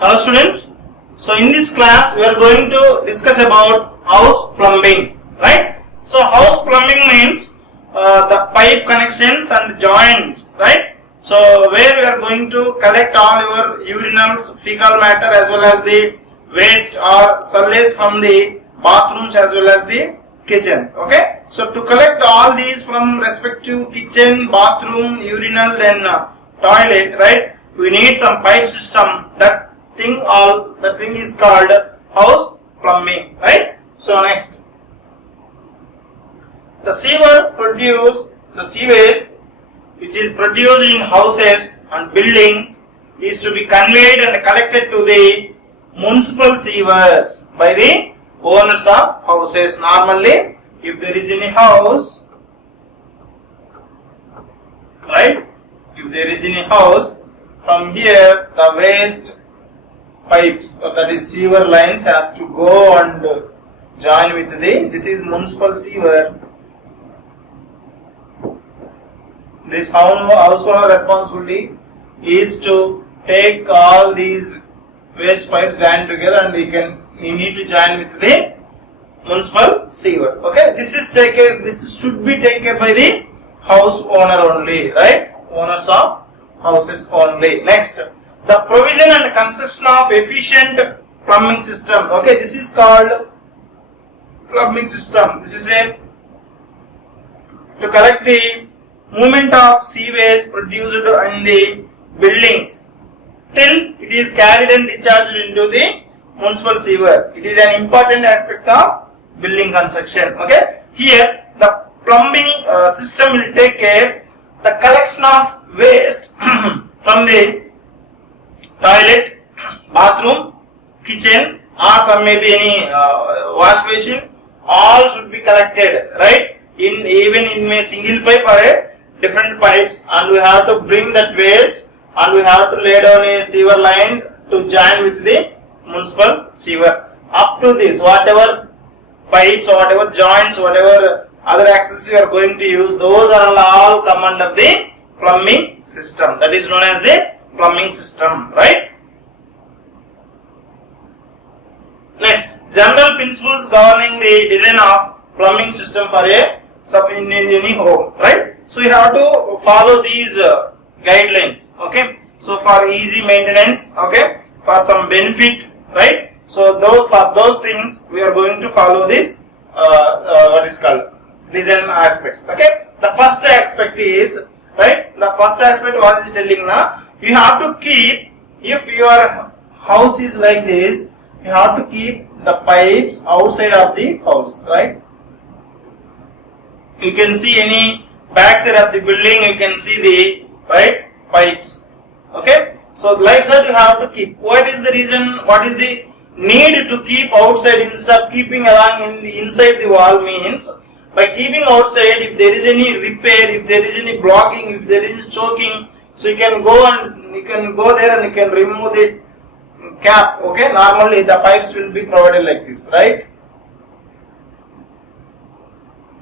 Hello students. So in this class we are going to discuss about house plumbing, right? So house plumbing means the pipe connections and joints, right? So where we are going to collect all your urinals, fecal matter as well as the waste or solids from the bathrooms as well as the kitchens. Okay. So to collect all these from respective kitchen, bathroom, urinal, then toilet, right? We need some pipe system. That thing is called house plumbing, right? So next, the sewage which is produced in houses and buildings is to be conveyed and collected to the municipal sewers by the owners of houses. Normally, if there is any house, right? If there is any house, from here the waste pipes, that is sewer lines, has to go and join with the, this is municipal sewer. This household responsibility is to take all these waste pipes join together and we need to join with the municipal sewer. Okay, this should be taken care by the house owner only, right? Owners of houses only. Next, the provision and construction of efficient plumbing system. Okay, this is called plumbing system. This is a to collect the movement of sewage produced in the buildings till it is carried and discharged into the municipal sewers. It is an important aspect of building construction. Okay, here the plumbing system will take care the collection of waste from the toilet, bathroom, kitchen, or some maybe any wash basin. All should be collected, right? Even in a single pipe or a different pipes, and we have to bring that waste and we have to lay down a sewer line to join with the municipal sewer. Up to this, whatever pipes or whatever joints, whatever other access you are going to use, those are all come under the plumbing system. That is known as the plumbing system, right? Next, general principles governing the design of plumbing system for a in any home, right? So you have to follow these guidelines. Okay, so for easy maintenance, okay, for some benefit, right? So for those things we are going to follow this what is called design aspects. Okay, the first aspect is, right, the first aspect what is telling now, you have to keep, if your house is like this, you have to keep the pipes outside of the house, right? You can see any back side of the building, you can see the pipes. Okay, so like that you have to keep. What is the reason? What is the need to keep outside instead of keeping along inside the wall? Means by keeping outside, if there is any repair, if there is any blocking, if there is choking, so you can go there and you can remove the cap. Okay, normally the pipes will be provided like this, right?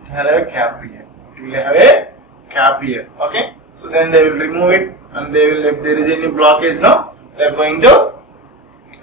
It will have a cap here. It will have a cap here. Okay, so then they will remove it, and they will, if there is any blockage, no, they are going to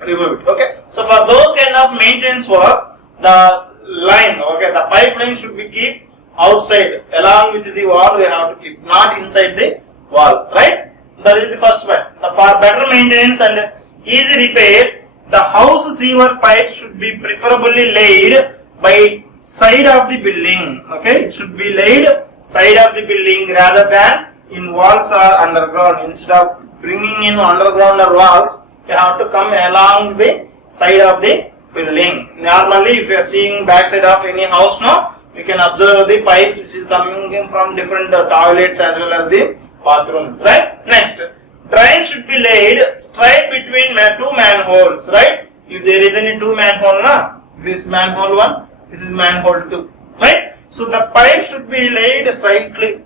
remove it. Okay, so for those kind of maintenance work, the line, okay, the pipeline should be keep outside along with the wall. We have to keep, not inside the wall, right? That is the first one. For better maintenance and easy repairs, the house sewer pipes should be preferably laid by side of the building. Okay, it should be laid side of the building rather than in walls or underground. Instead of bringing in underground or walls, you have to come along the side of the building. Normally, if you are seeing back side of any house, no, you can observe the pipes which is coming in from different toilets as well as the bathrooms, right? Next, drain should be laid straight between two manholes, right? If there is any two manhole, na, this manhole 1, this is manhole 2, right? So the pipe should be laid straightly,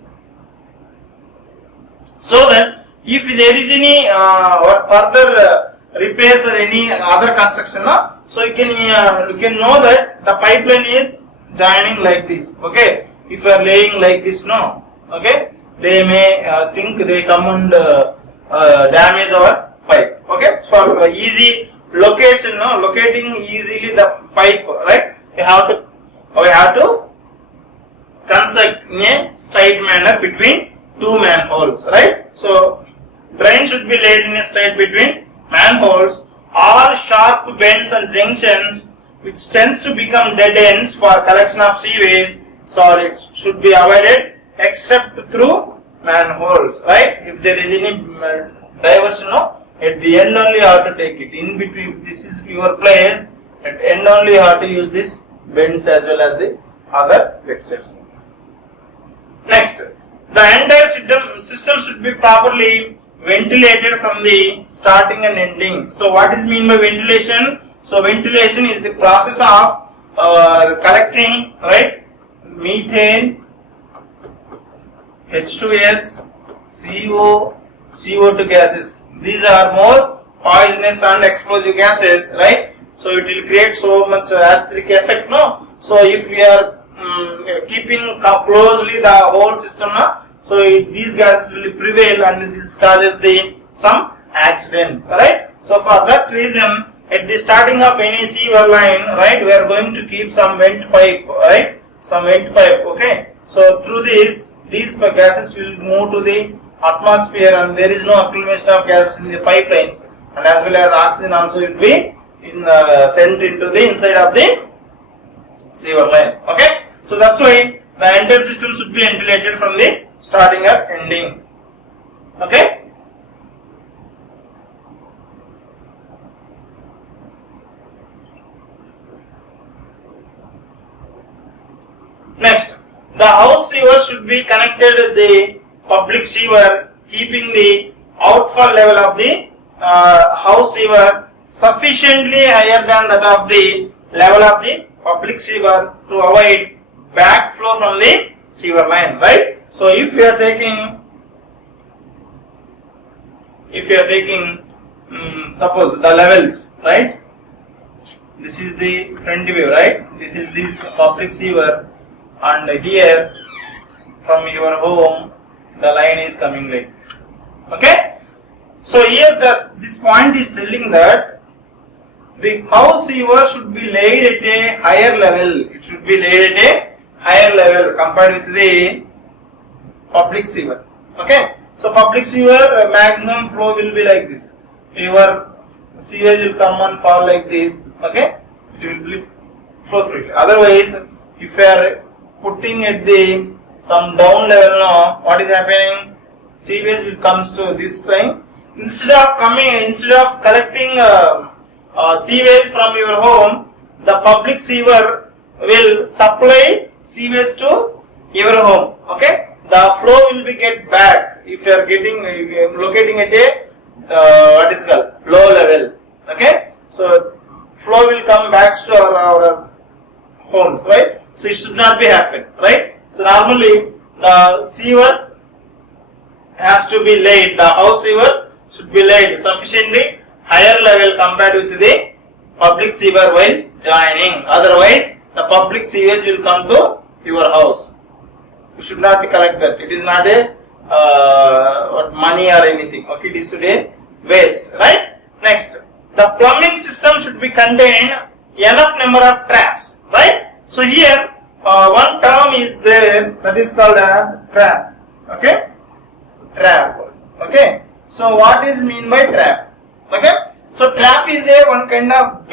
so that if there is any further repairs or any other construction, so you can know that the pipeline is joining like this. Okay, if you are laying like this, no, okay, they may think they come and damage our pipe. Okay, for easy location, no, locating easily the pipe, right? We have to construct in a straight manner between two manholes, right? So drain should be laid in a straight between manholes. All sharp bends and junctions which tends to become dead ends for collection of sewage solids should be avoided except through manholes, right? If there is any diversion, no, at the end only you have to take it. In between, this is your place, at end only you have to use this bends as well as the other vexels. Next, the entire system should be properly ventilated from the starting and ending. So what is mean by ventilation? So ventilation is the process of collecting, right, methane, H2S, CO, CO2 gases. These are more poisonous and explosive gases, right? So it will create so much acidic effect, no? So if we are keeping closely the whole system, no? So these gases will prevail and this causes some accidents, right? So for that reason, at the starting of any sewer line, right, we are going to keep some vent pipe, right? Some vent pipe, okay? So through this, these gases will move to the atmosphere and there is no accumulation of gases in the pipelines, and as well as oxygen also will be sent into the inside of the sewer line, okay? So that's why the entire system should be ventilated from the starting or ending, okay? Next, the house sewer should be connected with the public sewer, keeping the outfall level of the house sewer sufficiently higher than that of the level of the public sewer to avoid backflow from the sewer line, right? So if you are taking suppose the levels, right? This is the front view, right? This is the public sewer, and here from your home the line is coming like this, okay? So here this point is telling that the house sewer should be laid at a higher level. It should be laid at a higher level compared with the public sewer, okay? So public sewer maximum flow will be like this. Your sewage will come and fall like this, okay? It will be flow freely. Otherwise, if you are putting at the some down level now, what is happening? Sewage will comes to this line. Instead of collecting sewage from your home, the public sewer will supply sewage to your home, okay? The flow will be get back if you are locating at a what is called low level, okay? So flow will come back to our homes, right? So it should not be happen, right? So normally the sewer has to be laid, the house sewer should be laid sufficiently higher level compared with the public sewer while joining. Otherwise the public sewage will come to your house. You should not collect that. It is not a money or anything, okay? It is today waste, right? Next, the plumbing system should be contain enough number of traps, right? So here one term is there that is called as trap, okay? Trap, okay? So what is mean by trap, okay? So trap is a one kind of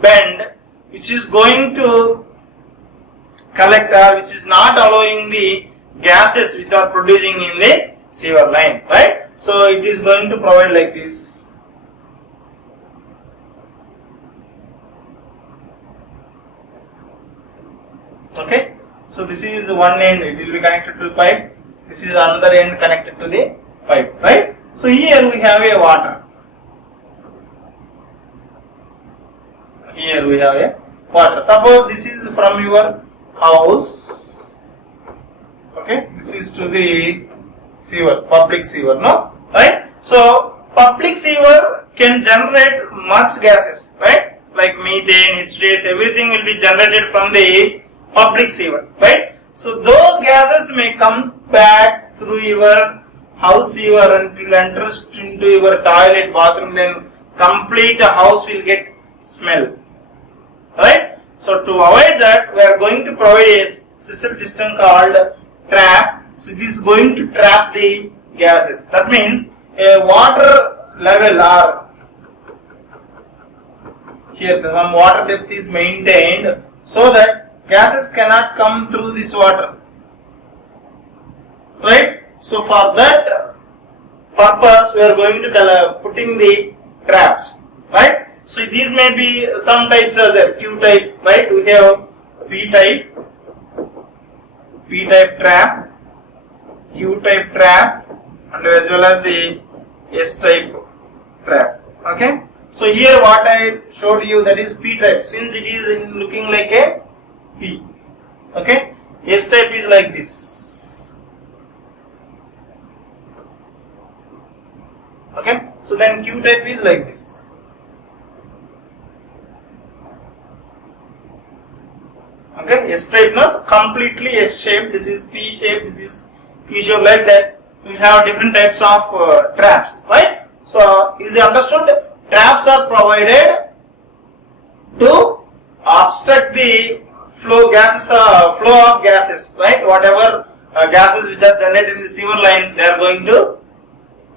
bend which is going to collect which is not allowing the gases which are producing in the sewer line, right? So it is going to provide like this. Okay, so this is one end, it will be connected to the pipe. This is another end connected to the pipe, right? So here we have a water. Here we have a water. Suppose this is from your house, okay? This is to the sewer, public sewer, no? Right? So public sewer can generate much gases, right? Like methane, H2S, everything will be generated from the public sewer, right? So those gases may come back through your house sewer and it will enter into your toilet, bathroom, then complete house will get smell. Right? So to avoid that, we are going to provide a special system called trap. So this is going to trap the gases. That means a water level or here some water depth is maintained so that gases cannot come through this water. Right? So for that purpose, we are going to putting the traps. Right? So these may be some types are there. Q type, right? We have P type trap, Q type trap, and as well as the S type trap. Okay. So here what I showed you, that is P type, since it is looking like a P. Okay. S type is like this. Okay. So then Q type is like this. Okay, S type is completely S shape, this is P shape, this is P shape, like that. We have different types of traps, right? So, is it understood? Traps are provided to obstruct the flow of gases, right? Whatever gases which are generated in the sewer line, they are going to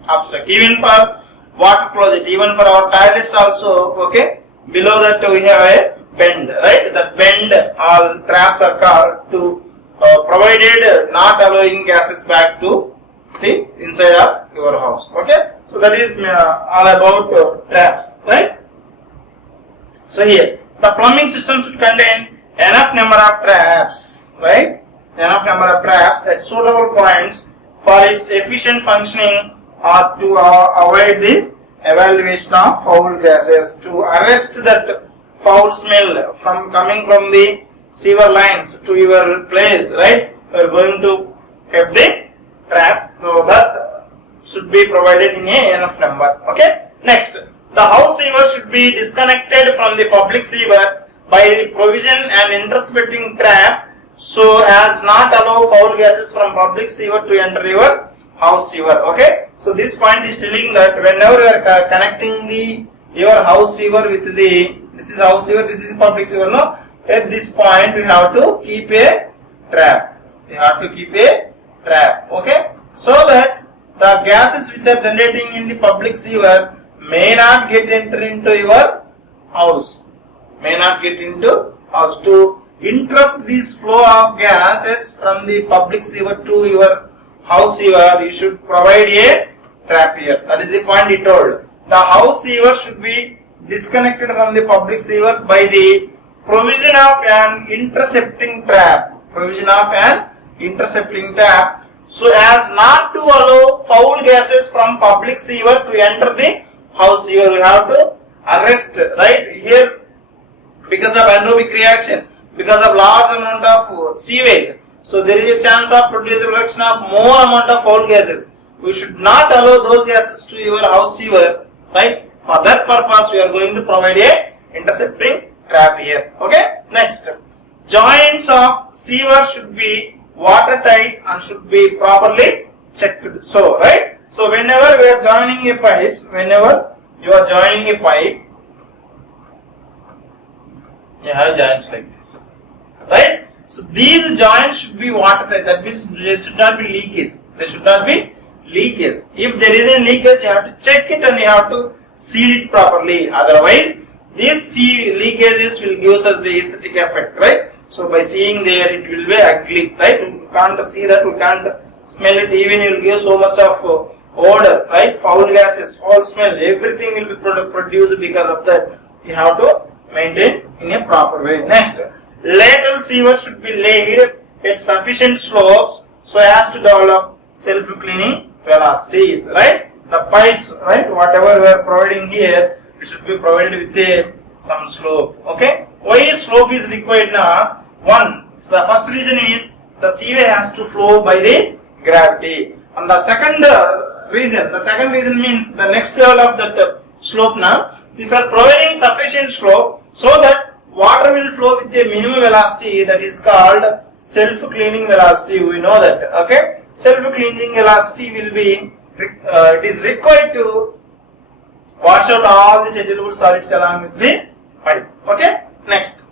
obstruct. Even for water closet, even for our toilets also, okay? Below that we have a bend, right? That bend, all traps are called to provided not allowing gases back to the inside of your house. Okay, so that is all about traps, right? So here the plumbing system should contain enough number of traps, right? Enough number of traps at suitable points for its efficient functioning or to avoid the evaluation of foul gases, to arrest that foul smell from coming from the sewer lines to your place, right? We are going to have the traps, so that should be provided in a enough number. Okay. Next, the house sewer should be disconnected from the public sewer by the provision and intercepting trap, so as not allow foul gases from public sewer to enter your house sewer. Okay. So this point is telling that whenever you are connecting your house sewer with the, this is house sewer, this is public sewer, no? At this point we have to keep a trap. We have to keep a trap, okay? So that the gases which are generating in the public sewer may not get enter into your house. May not get into house. To interrupt this flow of gases from the public sewer to your house sewer, you should provide a trap here. That is the point he told. The house sewer should be disconnected from the public sewers by the provision of an intercepting trap. Provision of an intercepting trap, so as not to allow foul gases from public sewer to enter the house sewer. We have to arrest, right? Here, because of anaerobic reaction, because of large amount of sewage, so there is a chance of production of more amount of foul gases. We should not allow those gases to your house sewer, right? For that purpose, we are going to provide a intercepting trap here. Okay. Next, joints of sewer should be watertight and should be properly checked. So, right. So, whenever we are joining a pipe, whenever you are joining a pipe, you have joints like this, right? So, these joints should be watertight. That means there should not be leakage. There should not be leakage. If there is a leakage, you have to check it and you have to seal it properly. Otherwise, these leakages will give us the aesthetic effect, right? So by seeing there, it will be ugly, right? We can't see that, we can't smell it. Even it will give so much of odor, right? Foul gases, foul smell, everything will be produced because of that. You have to maintain in a proper way. Next, lateral sewer should be laid at sufficient slopes so as to develop self-cleaning velocities, right? The pipes, right? Whatever we are providing here, it should be provided with some slope. Okay. Why slope is required now? One, the first reason is the sewage has to flow by the gravity, and the second reason means the next level of that slope now. If you are providing sufficient slope so that water will flow with a minimum velocity, that is called self-cleaning velocity. We know that. Okay. self-cleansing elasticity will be, it is required to wash out all the edible solids along with the pipe. Okay, next.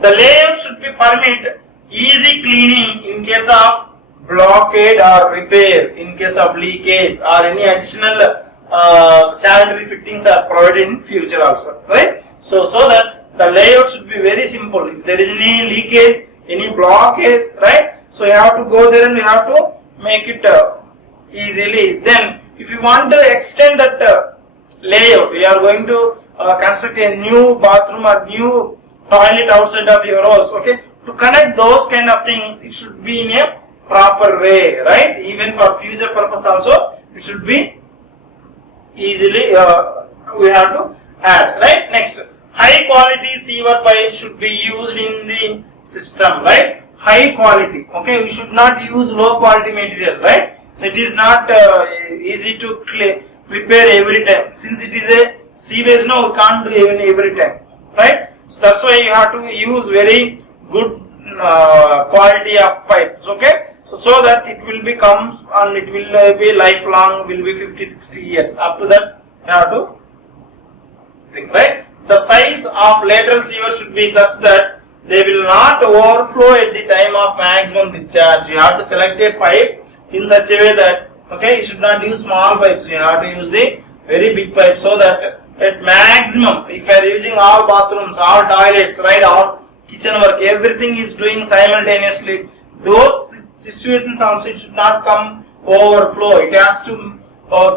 The layout should be permit easy cleaning in case of blockade or repair, in case of leakage or any additional sanitary fittings are provided in future also, right? So that the layout should be very simple. If there is any leakage, any blockage, right? So you have to go there and you have to make it easily. Then if you want to extend that layout, you are going to construct a new bathroom or new toilet outside of your house, okay? To connect those kind of things, it should be in a proper way, right? Even for future purpose also, it should be easily, we have to add, right? Next, high quality sewer pipe should be used in the system, right? High quality, okay? We should not use low quality material, right? So it is not easy to prepare every time. Since it is a sewage, no, we can't do even every time, right? So that's why you have to use very good quality of pipes, okay? So that it will become and it will be lifelong, will be 50-60 years. Up to that you have to think, right? The size of lateral sewer should be such that they will not overflow at the time of maximum discharge. You have to select a pipe in such a way that, okay, you should not use small pipes. You have to use the very big pipe, so that at maximum, if you are using all bathrooms, all toilets, right, all kitchen work, everything is doing simultaneously, those situations also it should not come overflow. It has to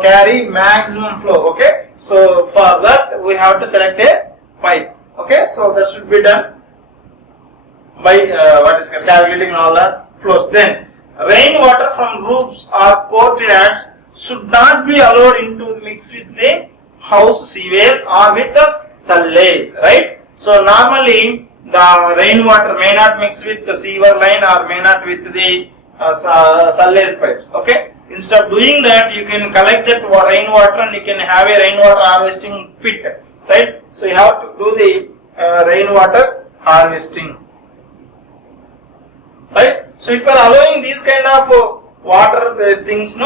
carry maximum flow, okay? So for that we have to select a pipe, okay? So that should be done by calculating all the flows. Then rainwater from roofs or courtyards should not be allowed into mix with the house sewage or with the sewage, right? So normally the rainwater may not mix with the sewer line or may not with the sewage pipes, okay? Instead of doing that, you can collect that rainwater and you can have a rainwater harvesting pit, right? So you have to do the rainwater harvesting, right? So if you are allowing these kind of water things, no,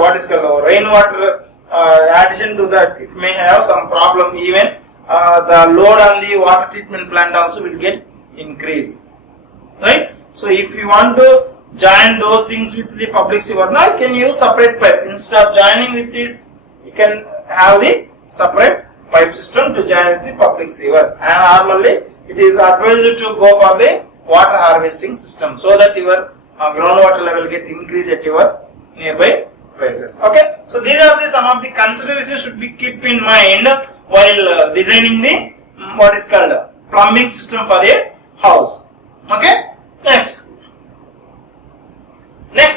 what is called rainwater addition to that, it may have some problem. Even the load on the water treatment plant also will get increased, right? So if you want to join those things with the public sewer, now you can use separate pipe. Instead of joining with this, you can have the separate pipe system to join with the public sewer. And normally it is advised to go for the water harvesting system, so that your groundwater level get increased at your nearby places. Okay, so these are the some of the considerations should be keep in mind while designing the what is called plumbing system for a house. Okay, next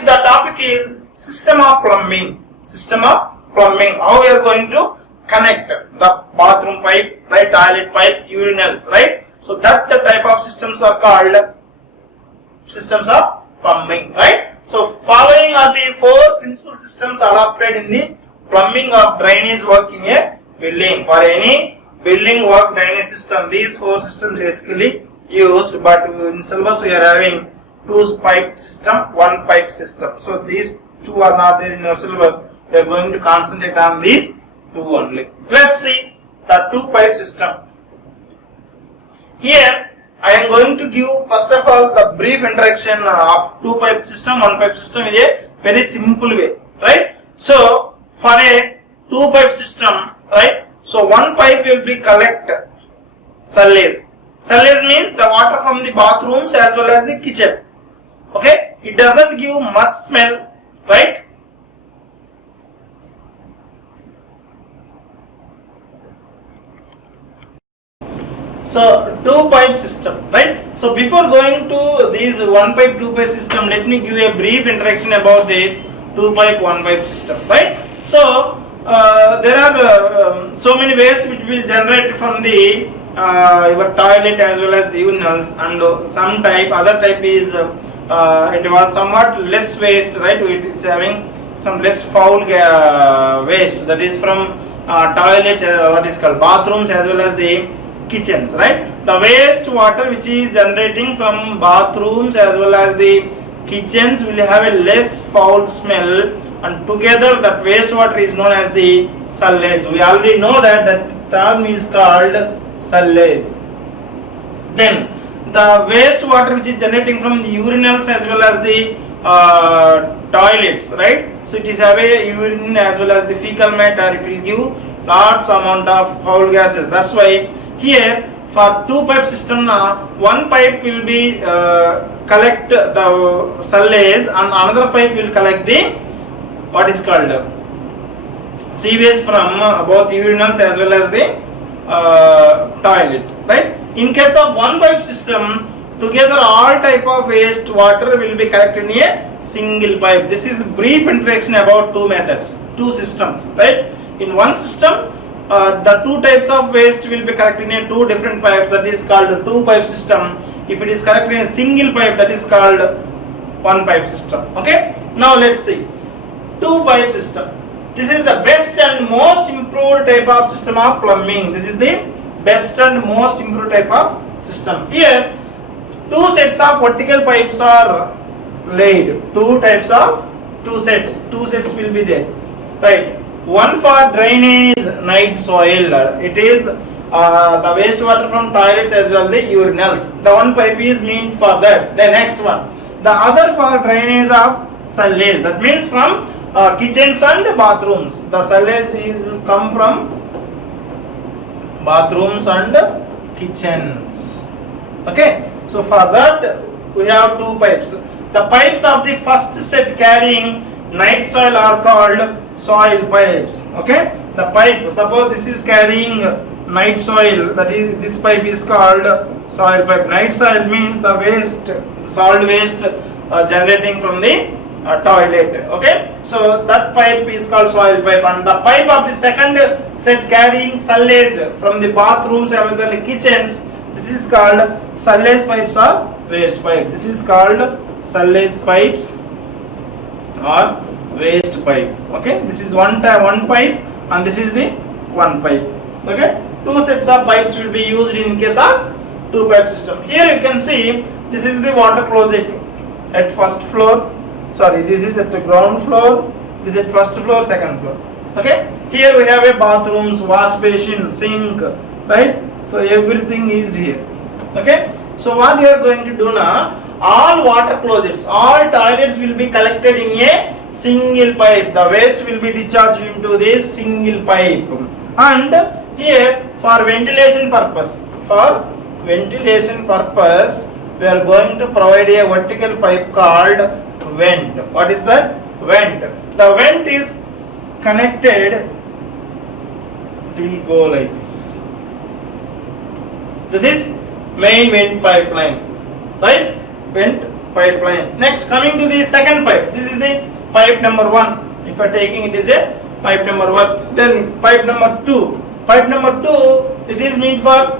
the topic is system of plumbing. System of plumbing. How we are going to connect the bathroom pipe, right, toilet pipe, urinals, right? So that the type of systems are called systems of plumbing, right? So following are the four principal systems adopted in the plumbing or drainage work in a building. For any building work drainage system, these four systems basically used, but in syllabus we are having two pipe system, one pipe system. So these two are not there in our syllabus. We are going to concentrate on these two only. Let's see the two pipe system. Here I am going to give first of all the brief introduction of two pipe system, one pipe system in a very simple way, right? So for a two pipe system, right? So one pipe will be collect sewage. Sewage means the water from the bathrooms as well as the kitchen. Okay, it doesn't give much smell, right? So two pipe system, right? So before going to these one pipe, two pipe system, let me give a brief introduction about this two pipe, one pipe system, right? So there are so many ways which will generate from the your toilet as well as the urinals, and some type, other type is it was somewhat less waste, right? It is having some less foul waste, that is from toilets, what is called bathrooms as well as the kitchens, right? The waste water which is generating from bathrooms as well as the kitchens will have a less foul smell, and together that wastewater is known as the sullaise. We already know that that term is called sullaise. Then the wastewater which is generating from the urinals as well as the toilets, right? So it is have a urine as well as the fecal matter. It will give large amount of foul gases. That's why here for two pipe system now, one pipe will be collect the sullaise and another pipe will collect the what is called sewage from both urinals as well as the toilet, right? In case of one pipe system, together all type of waste water will be collected in a single pipe. This is brief introduction about two methods, two systems, right? In one system, the two types of waste will be collected in two different pipes, that is called two pipe system. If it is collected in a single pipe, that is called one pipe system. Okay, now let's see two pipe system. This is the best and most improved type of system of plumbing. This is the best and most improved type of system. Here two sets of vertical pipes are laid. Two sets will be there, right? One for drainage night soil. It is the wastewater from toilets as well the urinals. The one pipe is meant for that. The next one, the other for drainage of sullaise. That means from kitchens and bathrooms. The sullaise will come from bathrooms and kitchens. Okay. So for that we have two pipes. The pipes of the first set carrying night soil are called soil pipes. Okay, the pipe, suppose this is carrying night soil, that is this pipe is called soil pipe. Night soil means the waste, solid waste generating from the toilet. Okay, so that pipe is called soil pipe. And the pipe of the second set carrying sullaise from the bathrooms as well as the kitchens, this is called sullaise pipes or waste pipe. This is called sullaise pipes or waste pipe. Okay, this is one pipe and this is the one pipe. Okay, two sets of pipes will be used in case of two pipe system. Here you can see this is the water closet at first floor. Sorry, this is at the ground floor. This is at first floor, second floor. Okay, here we have a bathrooms, wash basin, sink, right? So everything is here. Okay, so what you are going to do now? All water closets, all toilets will be collected in a single pipe. The waste will be discharged into this single pipe. And here for ventilation purpose, we are going to provide a vertical pipe called vent. What is that? Vent. The vent is connected. It will go like this. This is main vent pipeline, right? Vent pipeline. Next, coming to the second pipe. This is the pipe number 1. If you are taking, it is a pipe number 1. Then pipe number 2. Pipe number 2, it is meant for,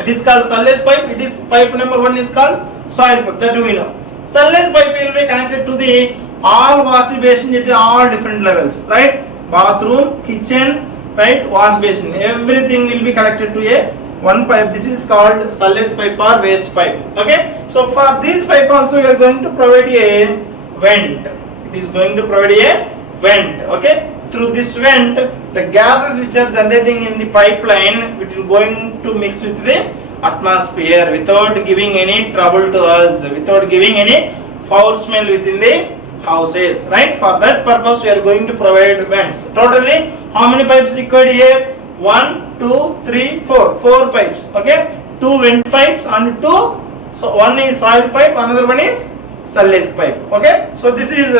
it is called sullaise pipe. It is pipe number 1 is called soil pipe. That we know. Sullaise pipe will be connected to the all wash basin at all different levels, right? Bathroom, kitchen, right? Wash basin. Everything will be connected to a one pipe. This is called sullaise pipe or waste pipe. Okay, so for this pipe also we are going to provide a vent. It is going to provide a vent. Okay, through this vent the gases which are generating in the pipeline, it will going to mix with the atmosphere without giving any trouble to us, without giving any foul smell within the houses, right? For that purpose we are going to provide vents. Totally how many pipes required here? 1, 2, 3, 4. 4 pipes. Okay, 2 vent pipes and 2. So one is soil pipe, another one is sullaise pipe. Okay, so this is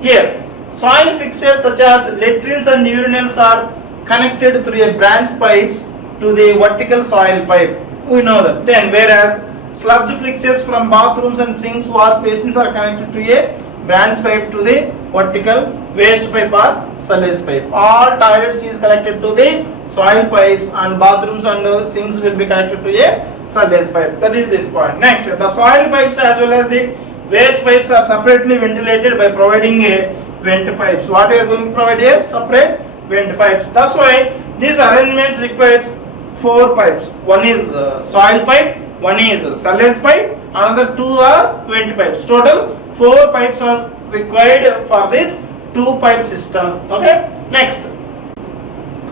here. Soil fixtures such as latrines and urinals are connected through a branch pipes to the vertical soil pipe. We know that. Then whereas sludge fixtures from bathrooms and sinks, wash basins are connected to a branch pipe to the vertical waste pipe or sullaise pipe. All toilets is connected to the soil pipes and bathrooms and sinks will be connected to a sullaise pipe. That is this point. Next, the soil pipes as well as the waste pipes are separately ventilated by providing a vent pipes. What we are going to provide here? Separate vent pipes. That's why this arrangement requires 4 pipes. One is soil pipe, one is sullaise pipe, another 2 are vent pipes. Total 4 pipes are required for this 2 pipe system. Okay. Next,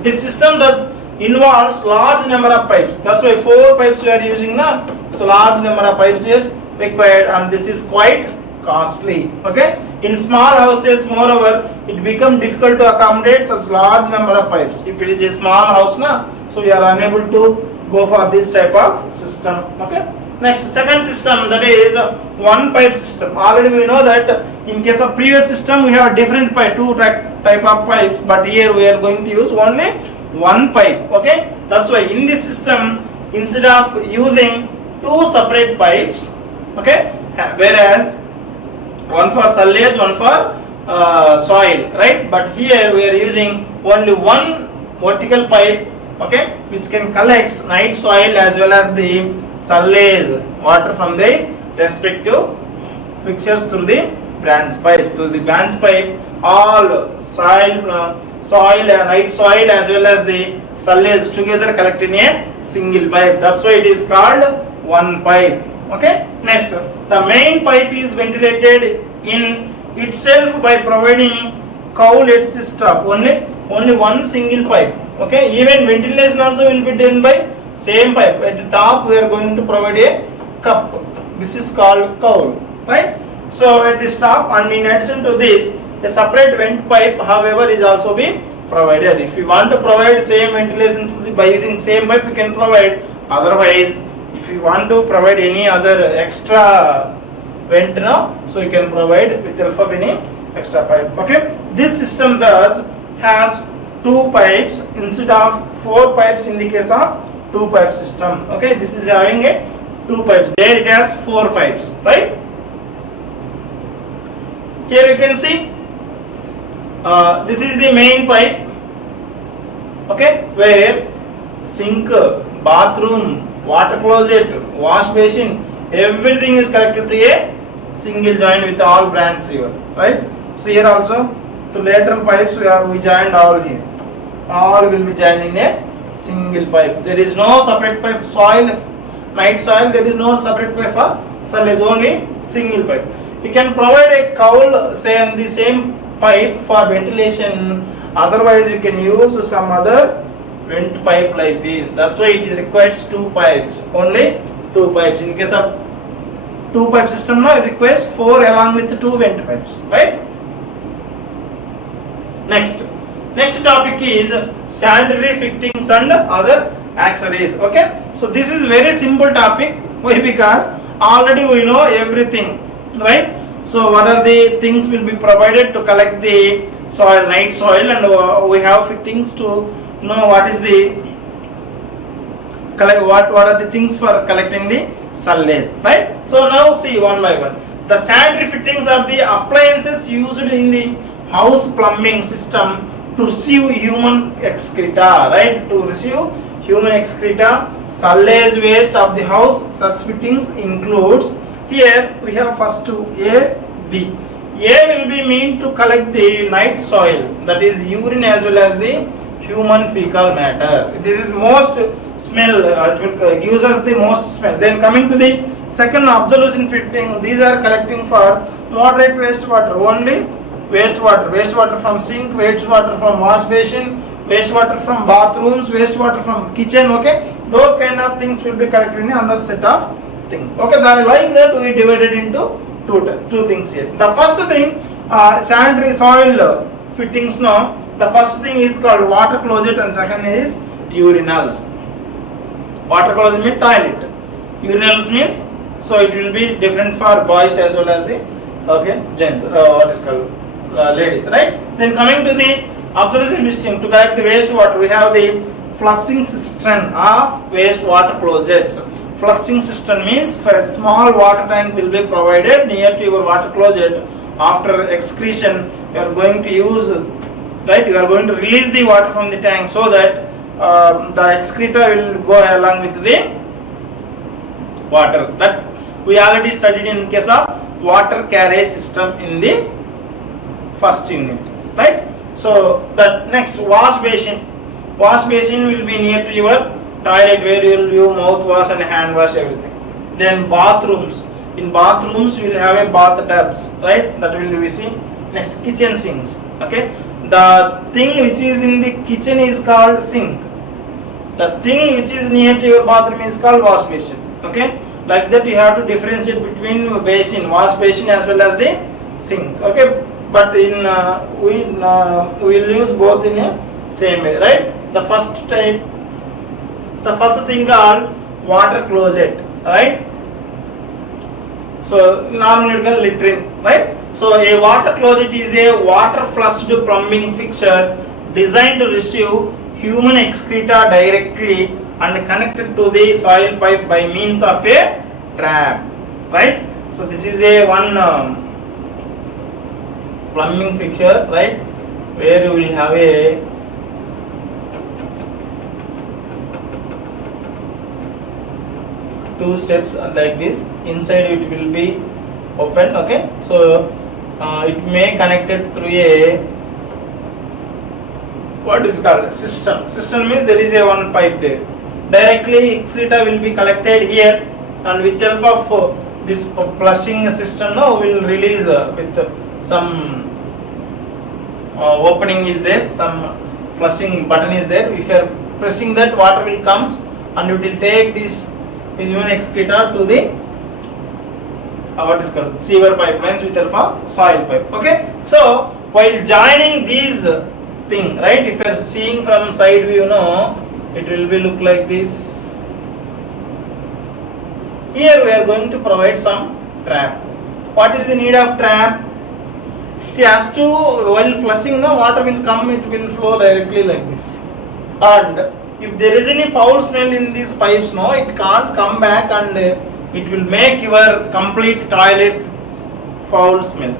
this system thus involves large number of pipes. That's why 4 pipes we are using now. So large number of pipes here required, and this is quite costly. Okay. In small houses, moreover, it becomes difficult to accommodate such large number of pipes. If it is a small house now, so we are unable to go for this type of system. Okay. Next, second system, that is one pipe system. Already we know that in case of previous system we have different pipe, 2 type of pipes, but here we are going to use only one pipe. Okay. That's why in this system, instead of using 2 separate pipes, okay, whereas one for sullage, one for soil, right? But here we are using only one vertical pipe, okay, which can collect night soil as well as the sullage water from the respective fixtures through the branch pipe. Through the branch pipe, all soil, night soil as well as the sullage together collect in a single pipe. That's why it is called one pipe. Okay. Next, the main pipe is ventilated in itself by providing cowlet system. Only one single pipe. Okay. Even ventilation also will be done by same pipe. At the top we are going to provide a cup. This is called cowl, right? So at the top, and in addition to this, a separate vent pipe, however, is also be provided. If you want to provide same ventilation by using same pipe, you can provide. Otherwise, if you want to provide any other extra vent now, so you can provide with help of any extra pipe. Okay. This system thus has 2 pipes instead of 4 pipes in the case of 2 pipe system. Okay. This is having a 2 pipes. There it has 4 pipes, right? Here you can see this is the main pipe. Okay, where sink, bathroom, water closet, wash basin, everything is connected to a single joint with all branches here, right? So here also the lateral pipes we joined all here. All will be joined in a single pipe. There is no separate pipe soil, night soil. There is no separate pipe for sullage. Only single pipe. You can provide a cowl, say, on the same pipe for ventilation. Otherwise, you can use some other vent pipe like this. That's why it requires 2 pipes. Only 2 pipes. In case of 2 pipe system, now it requires 4 along with 2 vent pipes. Right? Next topic is sanitary fittings and other accessories. Okay. So this is very simple topic. Why? Because already we know everything. Right? So what are the things will be provided to collect the soil, night soil, and we have fittings to know what is the what are the things for collecting the sullage, right? So now see one by one. The sanitary fittings are the appliances used in the house plumbing system to receive human excreta, right? To receive human excreta, sullage waste of the house. Such fittings includes, here we have first two, A, B. A will be meant to collect the night soil, that is urine as well as the human fecal matter. This is most smell, it gives us the most smell. Then coming to the second, absolution fittings, these are collecting for moderate wastewater, only wastewater from sink, wastewater from wash basin, wastewater from bathrooms, wastewater from kitchen, okay? Those kind of things will be collected in another set of things. Okay, like that we divided into two things here. The first thing, sanitary soil fittings now, the first thing is called water closet and second is urinals. Water closet means toilet. Urinals means, so it will be different for boys as well as the, okay, gents, what is called ladies, right? Then coming to the observation system, to collect the wastewater, we have the flushing cistern of wastewater closets. Flushing cistern means for a small water tank will be provided near to your water closet. After excretion, you are going to use, right? You are going to release the water from the tank so that the excreta will go along with the water. That we already studied in case of water carriage system in the first unit, right? So that next, wash basin. Wash basin will be near to your toilet where you will do mouth wash and hand wash everything. Then bathrooms. In bathrooms we will have a bathtubs, right? That will be seen. Next, kitchen sinks. Okay, the thing which is in the kitchen is called sink. The thing which is near to your bathroom is called wash basin. Okay, like that you have to differentiate between basin, wash basin as well as the sink. Okay, but in we will use both in a same way, right? The first type, the first thing called water closet, right? So normally called latrine, right? So a water closet is a water flushed plumbing fixture designed to receive human excreta directly and connected to the soil pipe by means of a trap, right? So this is a one plumbing fixture, right, where you will have a two steps like this. Inside it will be open. Okay, so it may connected through a what is called system. System means there is a one pipe there. Directly excreta will be collected here, and with help of this flushing system now will release with some opening is there, some flushing button is there. If you are pressing that, water will come and it will take this human excreta to the what is called sewer pipelines with help of soil pipe. Okay, so while joining these thing, right, if you are seeing from side view, it will be look like this. Here we are going to provide some trap. What is the need of trap? It has to, while flushing, the water will come, it will flow directly like this. And if there is any foul smell in these pipes, it can't come back and it will make your complete toilet foul smell.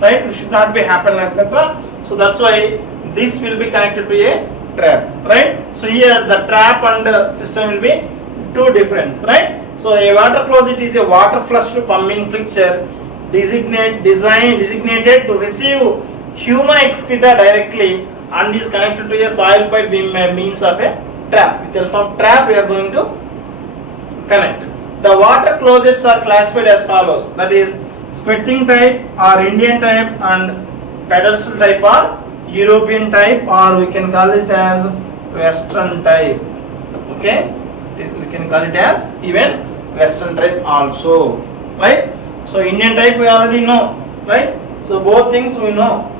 Right? It should not be happen like that. So that's why this will be connected to a trap. Right? So here the trap and system will be two different. Right? So a water closet is a water flushed pumping fixture designated to receive human excreta directly and is connected to a soil pipe by means of a trap. With the help of trap we are going to connect. The water closets are classified as follows. That is spitting type or Indian type and pedestal type or European type, or we can call it as Western type. Okay, we can call it as even Western type also, right? So Indian type we already know, right? So both things we know.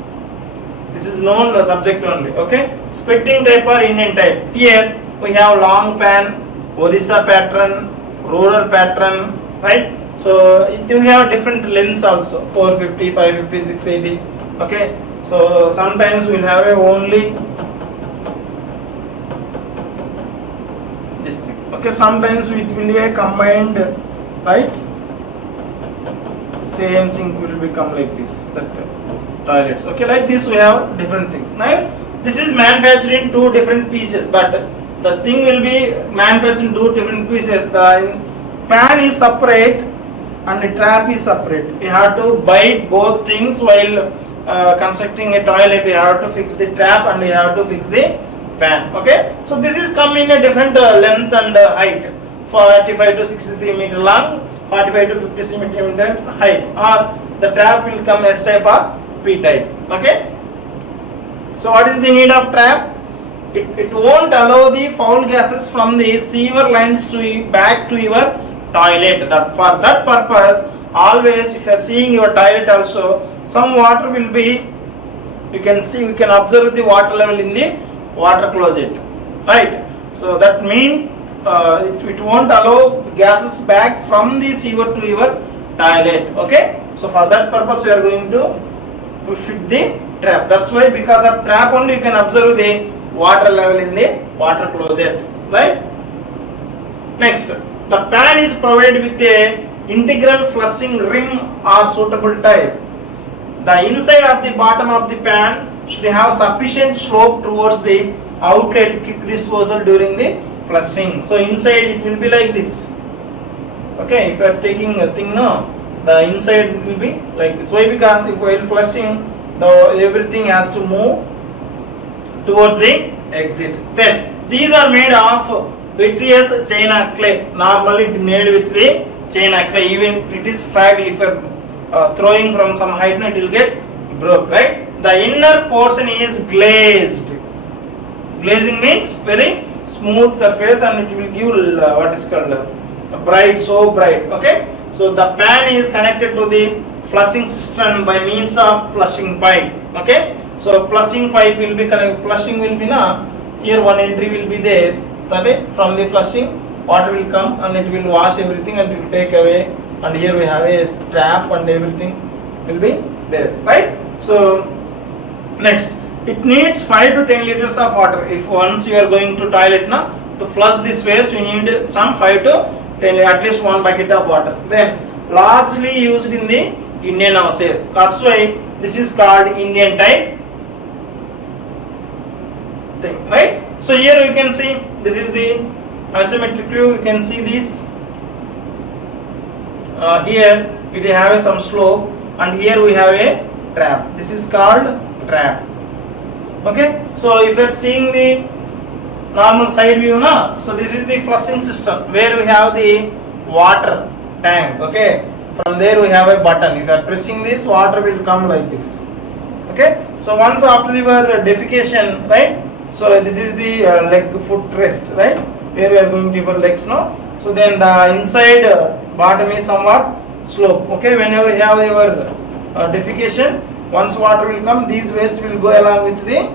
This is known subject only. Okay, spitting type or Indian type. Here we have long pan, Orissa pattern, rural pattern, right? So you have different lengths also, 450, 550, 680. Okay, so sometimes we will have only this thing. Okay, sometimes it will be a combined, right? Same sink will become like this, that toilets. Okay, like this we have different thing. Now this is manufactured in two different pieces, but the thing will be manufactured in two different pieces. The pan is separate and the trap is separate. You have to buy both things while constructing a toilet. You have to fix the trap and you have to fix the pan. Okay, so this is come in a different length and height, 45 to 63 meter long, 45 to 50 centimeter height, or the trap will come S type or P type. Okay, so what is the need of trap? It won't allow the foul gases from the sewer lines to back to your toilet. That for that purpose, always if you are seeing your toilet also, some water will be, you can see, you can observe the water level in the water closet, right? So that means it won't allow gases back from the sewer to your toilet. Okay, so for that purpose we are going to fit the trap. That's why, because of trap only you can observe the water level in the water closet, right? Next, the pan is provided with a integral flushing rim or suitable type. The inside of the bottom of the pan should have sufficient slope towards the outlet quick disposal during the flushing. So inside it will be like this. Okay, if you are taking a thing now, the inside will be like this. Why? Because if while flushing, everything has to move towards the exit. Then these are made of vitreous china clay. Normally it made with the chain actually, even if it is fragile, if you are throwing from some height, it will get broke, right? The inner portion is glazed. Glazing means very smooth surface, and it will give what is called bright, so bright. Okay, so the pan is connected to the flushing system by means of flushing pipe. Okay, so flushing pipe will be connected. Flushing will be now here, one entry will be there. Okay, from the flushing, water will come and it will wash everything and it will take away. And here we have a strap and everything will be there, right? So next, it needs 5 to 10 liters of water. If once you are going to toilet now, to flush this waste, you need some 5 to 10, at least 1 bucket of water. Then largely used in the Indian houses. That's why this is called Indian type thing, right? So here you can see, this is the isometric view. You can see this. Here it have some slope, and here we have a trap. This is called trap. Okay, so if you are seeing the normal side view now, so this is the flushing system where we have the water tank. Okay, from there we have a button. If you are pressing this, water will come like this. Okay, so once after your defecation, right? So this is the leg foot rest, right? Where we are going to your legs now. So then the inside bottom is somewhat slope. Okay, whenever you have your defecation, once water will come, these waste will go along with the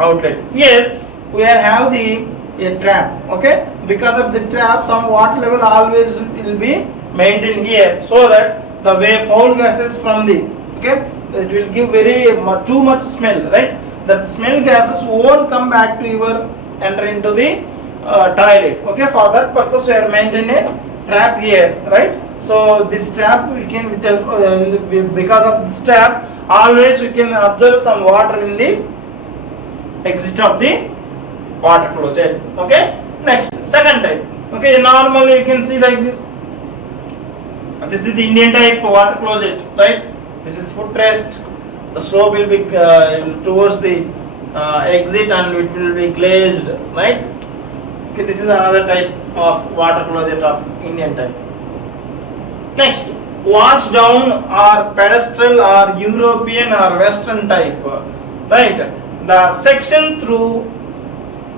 outlet. Here we have the a trap. Okay, because of the trap, some water level always will be maintained here, so that the way foul gases from the, okay, it will give very too much smell, right? That smell gases won't come back to your enter into the toilet. Okay, for that purpose we are maintaining a trap here, right? So this trap we can, with because of this trap, always we can observe some water in the exit of the water closet. Okay, next, second type. Okay, normally you can see like this. This is the Indian type water closet, right? This is footrest. The slope will be towards the exit, and it will be glazed, right? Okay, this is another type of water closet of Indian type. Next, wash down or pedestal or European or Western type, right? The section through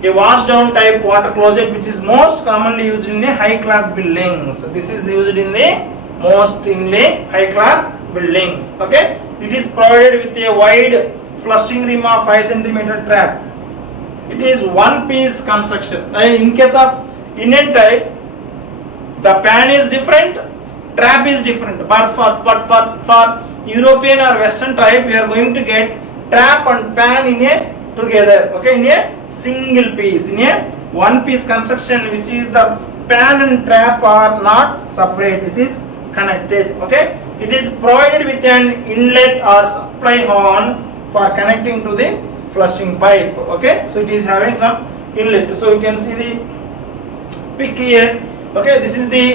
a wash down type water closet, which is most commonly used in the high class buildings. This is used in the most in the high class buildings. Okay, it is provided with a wide flushing rim of 5 cm trap. It is one piece construction. In case of Indian type, the pan is different, trap is different. But for European or Western type, we are going to get trap and pan in a together. Okay, in a single piece, in a one piece construction, which is the pan and trap are not separate. It is connected. Okay, it is provided with an inlet or supply horn for connecting to the flushing pipe. Okay, so it is having some inlet. So you can see the pic here. Okay, this is the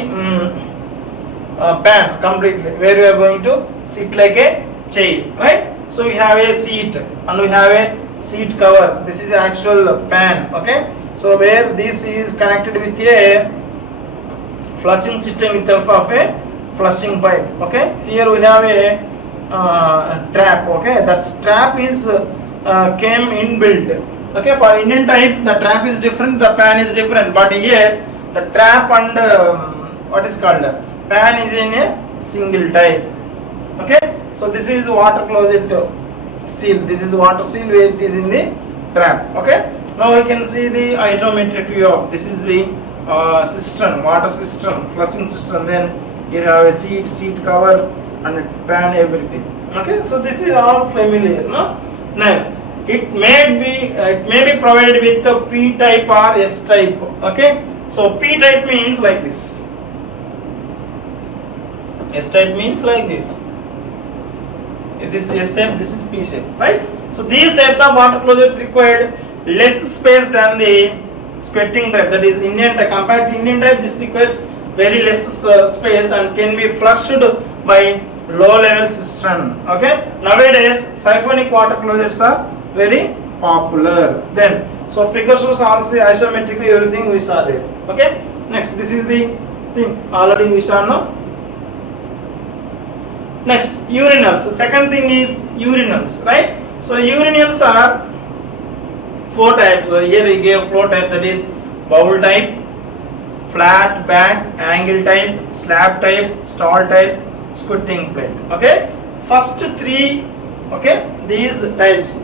pan completely, where we are going to sit like a chair, right? So we have a seat and we have a seat cover. This is actual pan. Okay, so where this is connected with a flushing system itself of a flushing pipe. Okay, here we have a trap. Okay, that trap is came inbuilt. Okay, for Indian type, the trap is different, the pan is different, but here the trap and what is called pan is in a single type. Okay, so this is water closet seal. This is water seal where it is in the trap. Okay, now we can see the isometric view of this is the cistern, water cistern, flushing cistern. Then here have a seat cover and pan, everything. Okay, so this is all familiar, no? Now it may be provided with the P type or S type. Okay, so P type means like this. S type means like this. This is S shape, this is P shape, right? So these types of water closets required less space than the skirting type. That is Indian type. Compared to Indian type, this requires very less space and can be flushed by low level cistern. Okay, nowadays siphonic water closets are very popular. Then so figure shows also isometrically everything we saw there. Okay, next this is the thing already we saw now. Next, urinals. Second thing is urinals, right? So urinals are four types. So here we gave four types, that is bowl type, flat back, angle type, slab type, stall type, squatting plate. Okay, first three, okay, these types,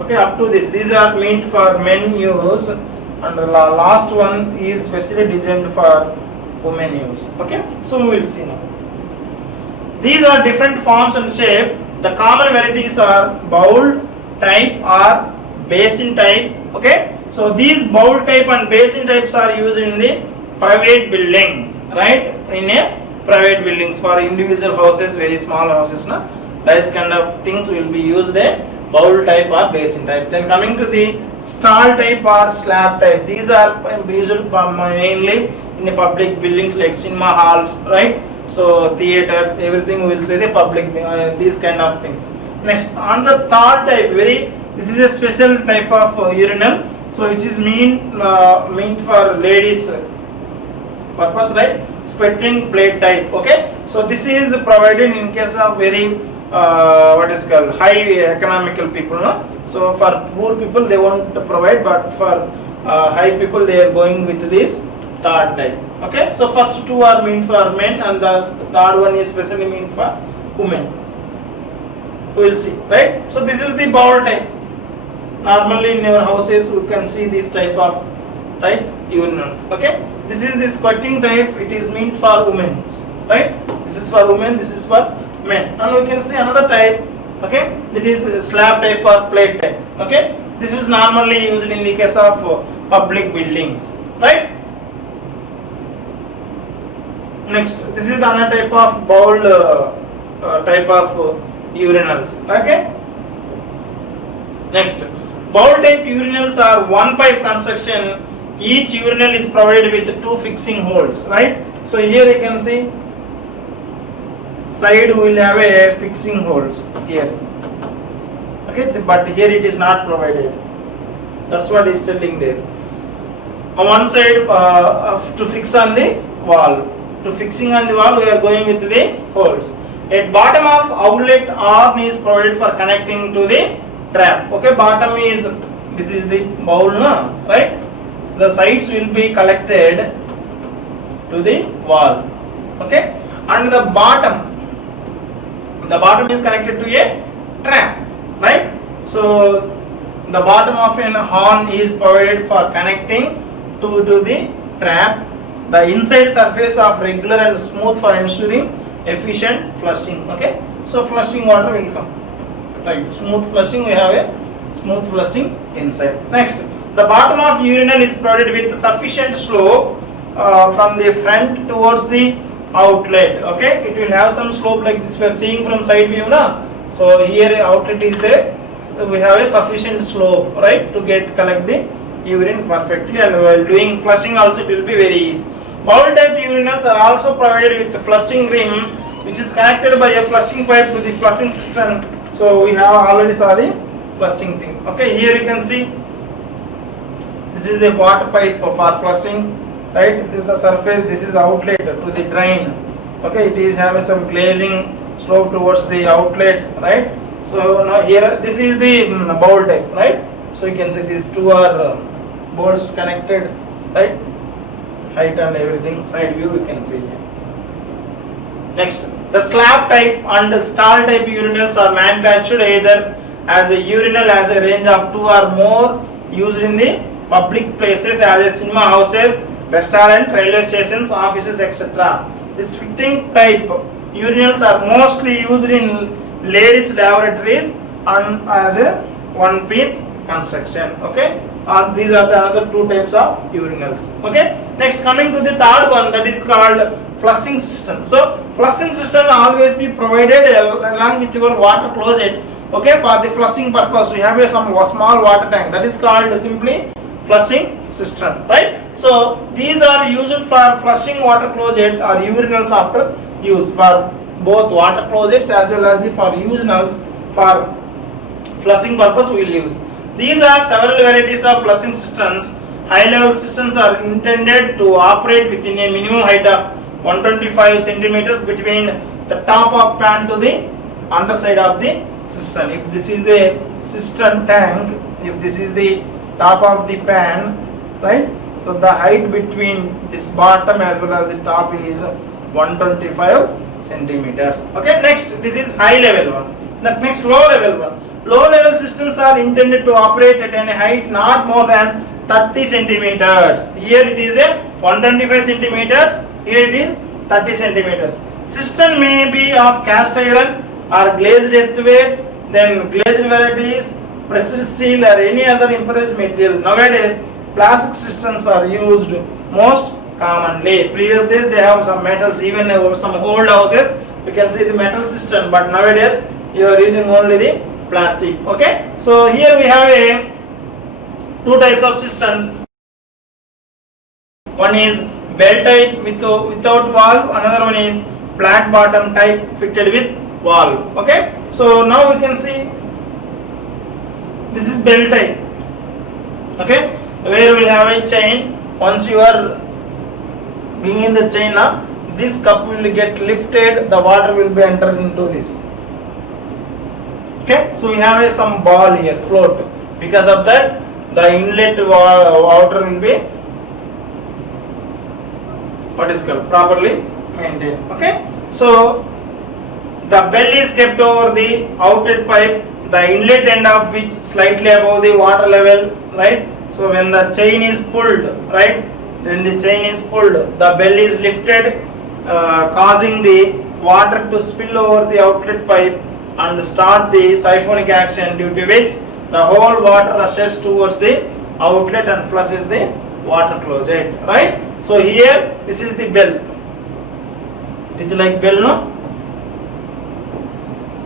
okay, up to this, these are meant for men use, and the last one is specially designed for women use. Okay, so we will see now. These are different forms and shape. The common varieties are bowl type or basin type. Okay, so these bowl type and basin types are used in the private buildings, right? In a private buildings for individual houses, very small houses, na, these kind of things will be used a bowl type or basin type. Then coming to the stall type or slab type, these are used mainly in a public buildings like cinema halls, right? So theaters, everything will say the public, these kind of things. Next, on the third type, this is a special type of urinal, so which is meant for ladies purpose, right? Squatting plate type. Okay, so this is provided in case of very what is called high economical people, no? So for poor people they won't provide, but for high people they are going with this third type. Okay, so first two are meant for men and the third one is specially meant for women. We will see, right? So this is the bowl type. Normally in your houses you can see this type of type urinals. Okay, this is the squatting type. It is meant for women, right? This is for women, this is for men. And we can see another type. Okay, that is slab type or plate type. Okay, this is normally used in the case of public buildings, right? Next, this is the another type of bowl type of urinals. Okay. Next, bowl type urinals are one pipe construction. Each urinal is provided with two fixing holes, right? So here you can see side will have a fixing holes here. Okay, but here it is not provided. That's what is telling there. On one side to fix on the wall. To fixing on the wall, we are going with the holes. At bottom of outlet arm is provided for connecting to the trap. Okay, bottom is, this is the bowl, no? Right? So the sides will be collected to the wall. Okay, and the bottom is connected to a trap, right? So the bottom of an horn is provided for connecting to the trap. The inside surface of regular and smooth for ensuring efficient flushing. Okay, so flushing water will come. Like smooth flushing, we have a smooth flushing inside. Next, the bottom of urinal is provided with sufficient slope from the front towards the outlet. Okay, it will have some slope like this we are seeing from side view, na? So here outlet is there. So we have a sufficient slope, right, to collect the urine perfectly, and while doing flushing also it will be very easy. Bowl type urinals are also provided with the flushing rim, which is connected by a flushing pipe to the flushing system. So we have already saw the flushing thing. Okay, here you can see this is the water pipe for flushing, right? This is the surface, this is outlet to the drain. Okay, it is having some glazing slope towards the outlet, right? So now here this is the bowl type, right? So you can see these two are bowls connected, right? Height and everything, side view you can see here. Next, the slab type and the stall type urinals are manufactured either as a urinal as a range of two or more, used in the public places as a cinema houses, restaurant, railway stations, offices, etc. This fitting type urinals are mostly used in ladies' lavatories and as a one-piece construction. Okay, these are the another two types of urinals. Okay, next coming to the third one, that is called flushing system. So flushing system always be provided along with your water closet. Okay, for the flushing purpose we have some small water tank, that is called simply flushing system, right? So these are used for flushing water closet or urinals after use, for both water closets as well as the for urinals for flushing purpose we will use. These are several varieties of flushing systems high level systems are intended to operate within a minimum height of 125 centimeters between the top of pan to the underside of the cistern. If this is the cistern tank, if this is the top of the pan, right? So the height between this bottom as well as the top is 125 centimeters. Okay, next, this is high level one. The next, low level one. Low level systems are intended to operate at a height not more than 30 centimeters. Here it is a 125 centimeters. Here it is 30 centimeters. Cistern may be of cast iron or glazed earthenware, then glazed varieties, pressed steel or any other impervious material. Nowadays, plastic cisterns are used most commonly. Previous days they have some metals, even some old houses you can see the metal cistern, but nowadays you are using only the plastic. Okay, so here we have two types of cisterns. One is bell type without valve, another one is flat bottom type fitted with valve. Okay, so now we can see this is bell type. Okay, where we have a chain. Once you are bringing the chain up, this cup will get lifted, the water will be entered into this. Okay, so we have some ball here, float. Because of that, the inlet water will be properly maintained. Okay, so the bell is kept over the outlet pipe, the inlet end of which slightly above the water level, right? So when the chain is pulled, right? When the chain is pulled, the bell is lifted, causing the water to spill over the outlet pipe and start the siphonic action, due to which the whole water rushes towards the outlet and flushes the water closet, right? So here this is the bell. It's like bell, no?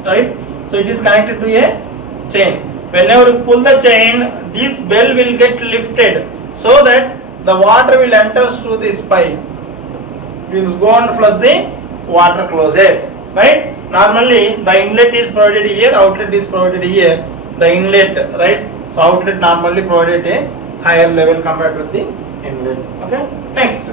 Right? So it is connected to a chain. Whenever you pull the chain, this bell will get lifted so that the water will enter through this pipe. It will go and flush the water closet, right? Normally the inlet is provided here, outlet is provided here. The inlet, right? So outlet normally provided a higher level compared to the inlet. Okay. Next,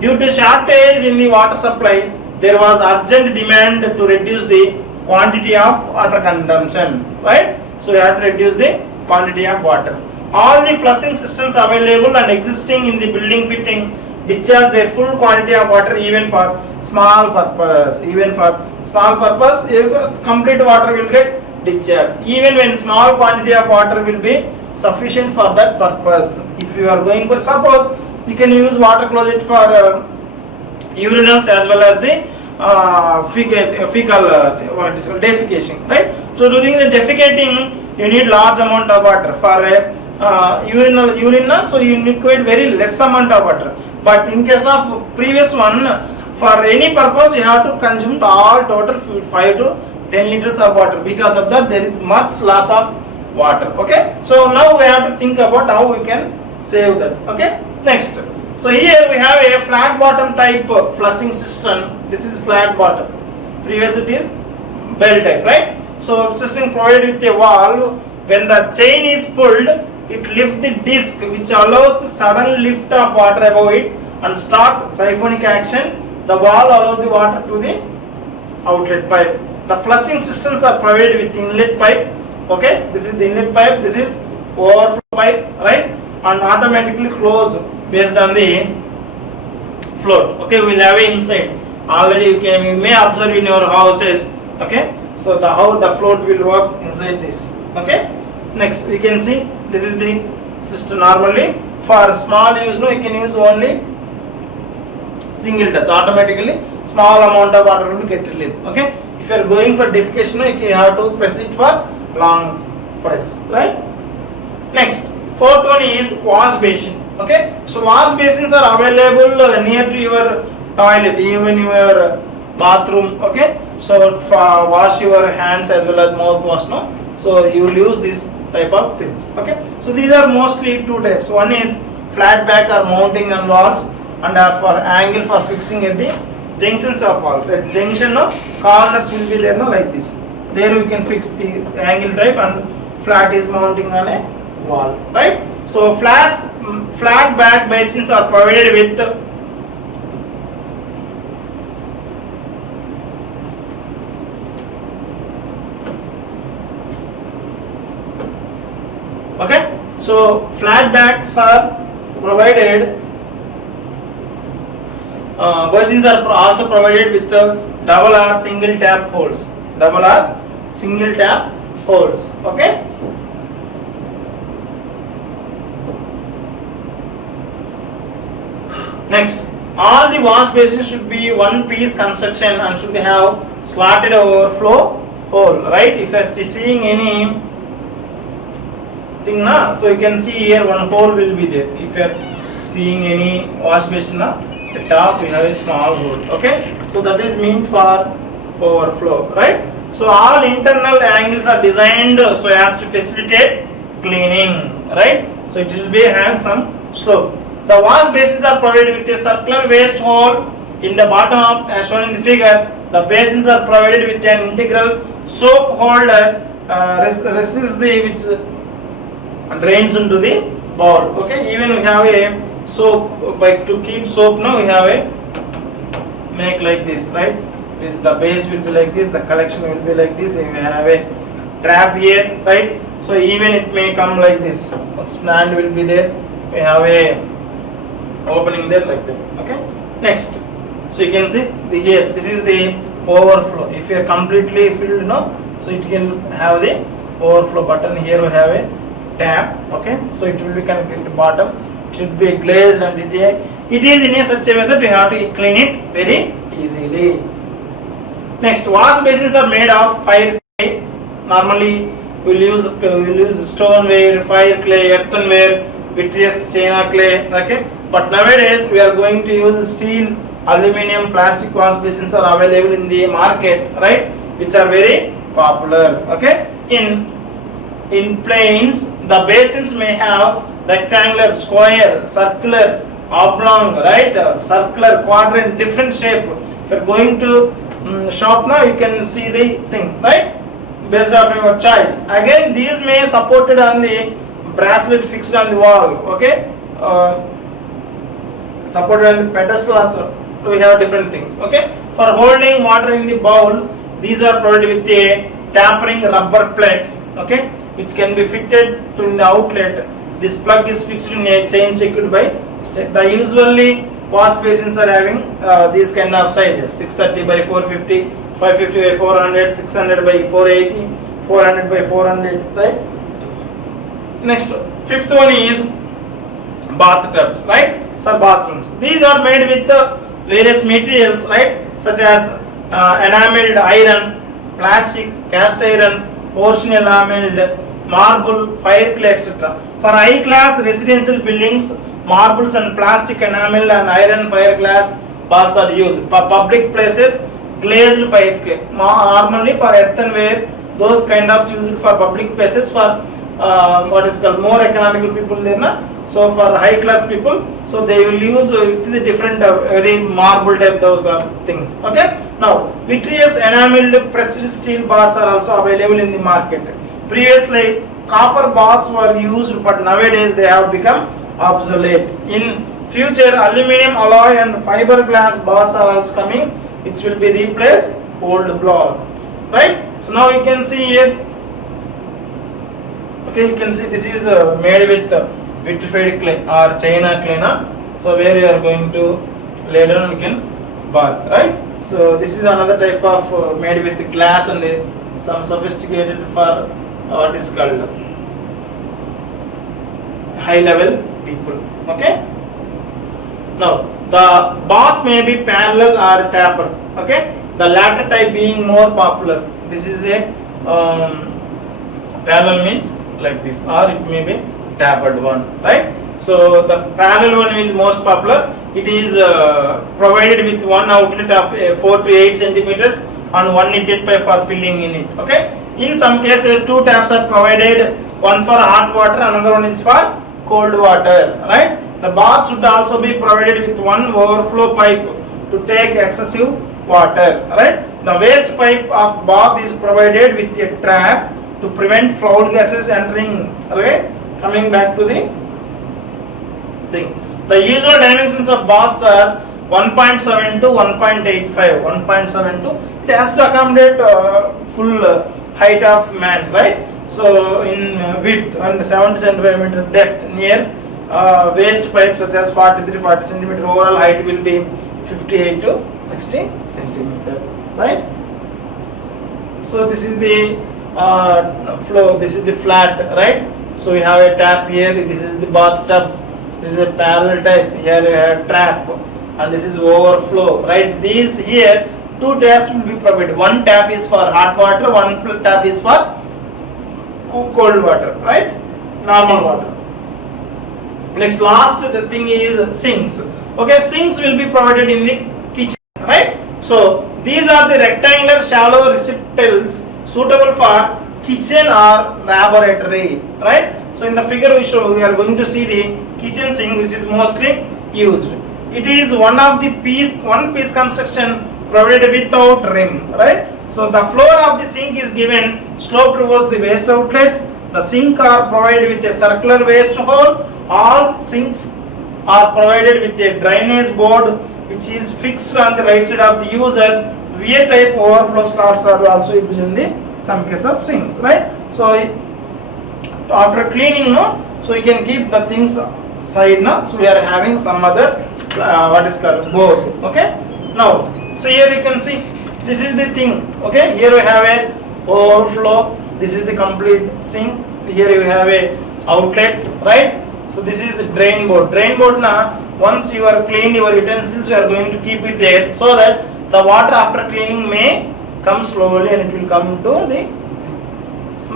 due to shortage in the water supply, there was urgent demand to reduce the quantity of water consumption, right? So you have to reduce the quantity of water. All the flushing systems available and existing in the building fitting discharge their full quantity of water even for small purpose. Even for small purpose, complete water will get discharged. Even when small quantity of water will be sufficient for that purpose. If you are going for, suppose you can use water closet for urinals as well as the fecal defecation, right? So during the defecating, you need large amount of water. For urine, so you require very less amount of water. But in case of previous one, for any purpose you have to consume all total 5 to 10 liters of water. Because of that, there is much loss of water. Okay, so now we have to think about how we can save that. Okay, next. So here we have a flat bottom type flushing system. This is flat bottom. Previous it is bell type, right? So system provided with a valve. When the chain is pulled, it lifts the disc, which allows the sudden lift of water above it and start siphonic action. The valve allows the water to the outlet pipe. The flushing systems are provided with inlet pipe. Okay, this is the inlet pipe. This is overflow pipe, right? And automatically close based on the float. Okay, we'll have it inside. Already you may observe in your houses. Okay, so how the float will work inside this. Okay, next you can see this is the system. Normally for small use, no, you can use only single touch. Automatically small amount of water will get released. Okay, if you are going for defecation, you have to press it for long press, right? Next, fourth one is wash basin. Okay, so wash basins are available near to your toilet, even your bathroom. Okay, so for wash your hands as well as mouth wash, no, so you will use this type of things. Okay, so these are mostly two types. One is flat back or mounting on walls, and for angle for fixing at the junctions of walls. At junction, no, corners will be there, no, like this. There we can fix the angle type, and flat is mounting on a wall, right? So flat back basins are provided with okay. So flat backs are provided. Basins are also provided with double or single tap holes. Double or single tap holes. Okay. Next, all the wash basins should be one piece construction and should have slotted overflow hole. Right? If you are seeing any thing na, so you can see here one hole will be there. If you are seeing any wash basin na, the top we have a small hole. Okay, so that is meant for overflow, right? So all internal angles are designed so as to facilitate cleaning, right? So it will be having some slope. The wash basins are provided with a circular waste hole in the bottom of, as shown in the figure. The basins are provided with an integral soap holder resists the which drains into the bowl. Okay, even we have a soap, by to keep soap now we have a make like this, right? The base will be like this, the collection will be like this, and we have a trap here, right? So even it may come like this, stand will be there, we have a opening there like that. Okay, next, so you can see here this is the overflow. If you are completely filled now, so it can have the overflow button. Here we have a tap. Okay, so it will be connected to bottom. It should be glazed and it is in a such a way that we have to clean it very easily. Next, wash basins are made of fire clay. Normally we'll use stoneware, fire clay, earthenware, vitreous china clay. Okay, but nowadays we are going to use steel, aluminum, plastic wash basins are available in the market, right? Which are very popular. Okay, in planes the basins may have rectangular, square, circular, oblong, right? Circular, quadrant, different shape. If you're going to shop now, you can see the thing, right? Based on your choice. Again, these may supported on the bracelet fixed on the wall. Okay, supported on the pedestal also. We have different things. Okay, for holding water in the bowl, these are provided with a tapering rubber plugs. Okay, which can be fitted to in the outlet. This plug is fixed in a chain secured by the usually wash basins are having these kind of sizes: 630 by 450, 550 by 400, 600 by 480, 400 by 400, right? Next, fifth one is bathtubs, right? So bathrooms. These are made with various materials, right? Such as enameled iron, plastic, cast iron, porcelain enameled, marble, fire clay, etc. For high class residential buildings, marbles and plastic enamel and iron fiberglass baths are used. For public places, glazed fire clay. Normally for earthenware, those kind of used for public places for what is called more economical people there na. So for high class people, so they will use the different very marble type those things. Okay. Now vitreous enameled pressed steel bars are also available in the market. Previously copper bars were used, but nowadays they have become obsolete. In future, aluminum alloy and fiberglass bars are also coming, which will be replaced old block. Right? So now you can see here. Okay, you can see this is made with vitrified clay or china clay. So where you are going to later on you can bath. Right? So this is another type of made with glass and some sophisticated for what is called high level people. Okay. Now the bath may be parallel or tapered. Okay. The latter type being more popular. This is a parallel means like this, or it may be tapered one. Right. So the parallel one is most popular. It is provided with one outlet of 4 to 8 centimeters and one inlet pipe for filling in it. Okay. In some cases, two taps are provided. One for hot water, another one is for cold water. Right. The bath should also be provided with one overflow pipe to take excessive water. Right. The waste pipe of bath is provided with a trap to prevent foul gases entering. Okay. Coming back to the thing. The usual dimensions of baths are 1.7 to 1.85. 1.7 to, it has to accommodate full height of man, right? So in width and 70 centimeter depth near waste pipe such as 43-40 centimeter, overall height will be 58 to 60 centimeter, right? So this is the flow, this is the flat, right? So we have a tap here, this is the bathtub, this is a parallel type, here we have trap, and this is overflow, right? These here, two taps will be provided. One tap is for hot water, one tap is for cold water, right? Normal water. Next, last the thing is sinks. Okay, sinks will be provided in the kitchen, right? So these are the rectangular shallow receptacles suitable for kitchen or laboratory, right? So in the figure we are going to see the kitchen sink, which is mostly used. It is one piece construction provided without rim, right? So the floor of the sink is given slope towards the waste outlet. The sink are provided with a circular waste hole. All sinks are provided with a drainage board which is fixed on the right side of the user. V-type overflow slots are also used in the some case of sinks, right? So after cleaning, no, so you can keep the things side, no. So we are having some other what is called board. Okay. Now, so here you can see this is the thing. Okay. Here we have a overflow. This is the complete sink. Here you have a outlet, right? So this is drain board. Drain board na, once you are cleaned your utensils, you are going to keep it there so that the water after cleaning may come slowly and it will come to the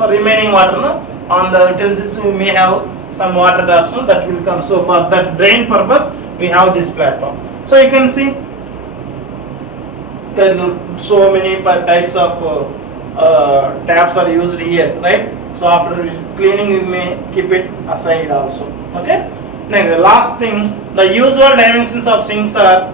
remaining water, no? On the utensils we may have some water drops, no? That will come. So for that drain purpose we have this platform. So you can see there are so many types of taps are used here, right? So after cleaning we may keep it aside also. Okay. Next, the last thing, the usual dimensions of sinks are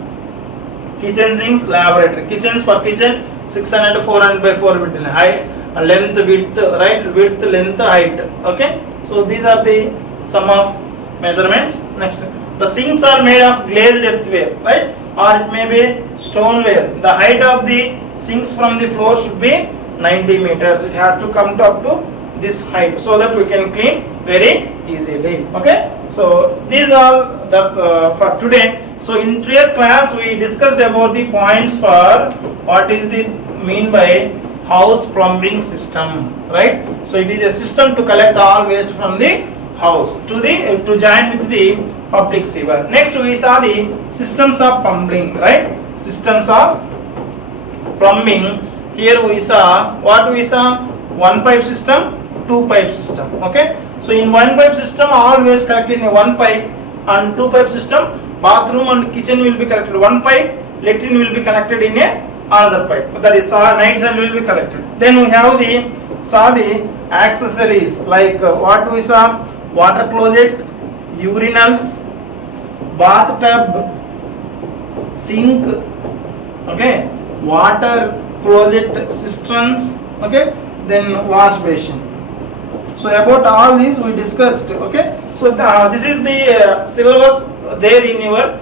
kitchen sinks, laboratory. Kitchens for kitchen 600 to 400 by 400 meter height, length, width, right? Width, length, height. Okay. So these are the sum of measurements. Next, the sinks are made of glazed earthenware, right? Or it may be stoneware. The height of the sinks from the floor should be 90 meters. It has to come up to this height so that we can clean very easily. Okay. So these are the for today. So in today's class we discussed about the points for what is the mean by house plumbing system, right? So it is a system to collect all waste from the house to join with the public sewer. Next we saw the systems of plumbing, right? Systems of plumbing. Here we saw what we saw: one pipe system, two pipe system. Okay. So in one pipe system all waste collected in one pipe, and two pipe system bathroom and kitchen will be collected one pipe, latrine will be connected in another pipe. That is night side will be collected. Then we have the accessories like what we saw: water closet, urinals, bathtub, sink, okay, water closet cisterns, okay, then wash basin. So about all these we discussed. Okay. So this is the syllabus there in your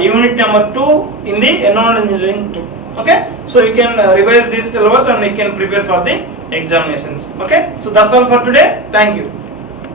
unit number 2 in the environmental engineering 2. Okay. So you can revise this syllabus and you can prepare for the examinations. Okay. So that's all for today. Thank you.